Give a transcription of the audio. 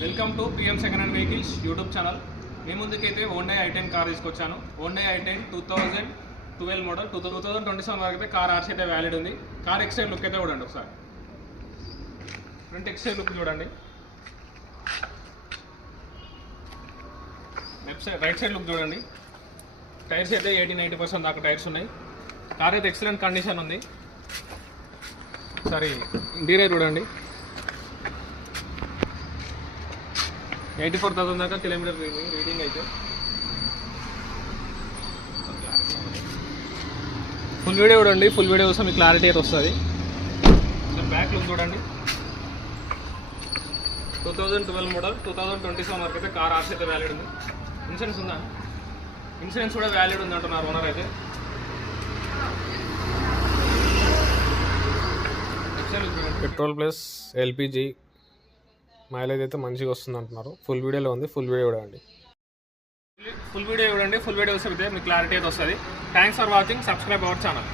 Welcome to PM second hand vehicles YouTube channel. మీ ముందుకైతే Hyundai i10 car తీసుకొచ్చాను. Hyundai i10 2012 model 2027 వరకు అయితే కార్ ఆర్సీ అయితే వ్యాలిడ్ ఉంది. కార్ ఎక్స్టైర్ లుక్ అయితే చూడండి ఒకసారి. ఫ్రంట్ ఎక్స్టైర్ లుక్ చూడండి. Left side right side look చూడండి. టైర్స్ అయితే 80-90% దాకా టైర్స్ ఉన్నాయి. కార్ అయితే ఎక్సలెంట్ కండిషన్ ఉంది. సరే ఇంటీరియర్ చూడండి. 84,000 దాకా కిలోమీటర్ రీడింగ్ అయితే. ఫుల్ వీడియో చూడండి. ఫుల్ వీడియో కోసం మీకు క్లారిటీ అయితే వస్తుంది. బ్యాక్ లుక్ చూడండి. 2012 మోడల్ 2027 వరకు అయితే కార్ ఆర్సీ అయితే వ్యాలిడ్ ఉంది. ఇన్సూరెన్స్ ఉందా? ఇన్సూరెన్స్ కూడా వ్యాలిడ్ ఉంది అంటున్నారు ఓనర్ అయితే. పెట్రోల్ ప్లస్ ఎల్పిజి మైలేజ్ అయితే మంచిగా వస్తుంది అంటున్నారు. ఫుల్ వీడియోలో ఉంది. ఫుల్ వీడియో చూడండి. ఫుల్ వీడియో చూస్తే మీకు క్లారిటీ అయితే వస్తుంది. Thanks for watching. Subscribe our channel.